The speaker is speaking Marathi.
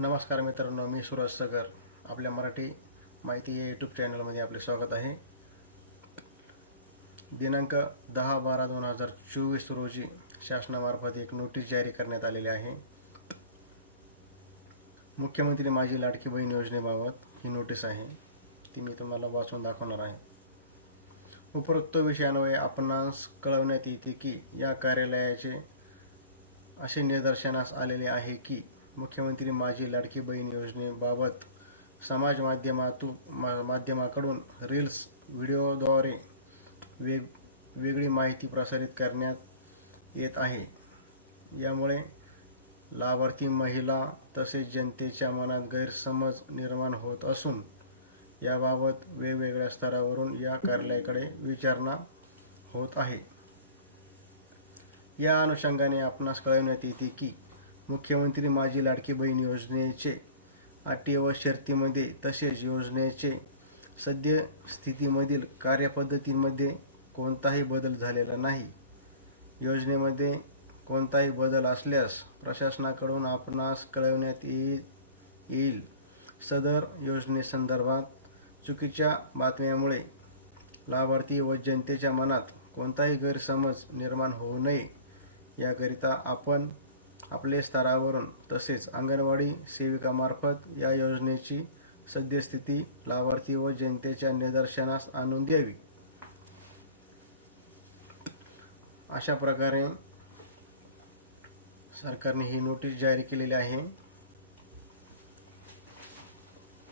नमस्कार मित्रांनो, मी सुरज सगर. आपल्या मराठी माहिती या यूट्यूब चॅनलमध्ये आपले स्वागत आहे. दिनांक 10/12/2024 रोजी शासनामार्फत एक नोटीस जारी करण्यात आलेली आहे. मुख्यमंत्री माझी लाडकी बहीण योजनेबाबत ही नोटीस आहे, ती मी तुम्हाला वाचून दाखवणार आहे. उपरोक्त विषयान्वये आपणास कळवण्यात येते की या कार्यालयाचे असे निदर्शनास आलेले आहे की मुख्यमंत्री माझी लाडकी बहीण योजनेबाबत समाज माध्यमाकडून रील्स व्हिडिओद्वारे वेगळी माहिती प्रसारित करण्यात येत आहे. यामुळे लाभार्थी महिला तसेच जनतेच्या मनात गैरसमज निर्माण होत असून याबाबत वेगवेगळ्या स्तरावरून या कार्यालयाकडे विचारणा होत आहे. या अनुषंगाने आपणास कळवण्यात येते की मुख्यमंत्री माझी लाडकी बहीण योजनेचे अटी व शर्तीमध्ये तसेच योजनेचे सद्यस्थितीमधील कार्यपद्धतीमध्ये कोणताही बदल झालेला नाही. योजनेमध्ये कोणताही बदल असल्यास प्रशासनाकडून आपणास कळवण्यात येईल. सदर योजनेसंदर्भात चुकीच्या बातम्यामुळे लाभार्थी व जनतेच्या मनात कोणताही गैरसमज निर्माण होऊ नये याकरिता आपण आपल्या स्तरावरून तसेच अंगणवाडी सेविकामार्फत या योजनेची सद्यस्थिती लाभार्थी व जनतेच्या निदर्शनास आणून द्यावी. अशा प्रकारे सरकारने ही नोटीस जारी केलेली आहे.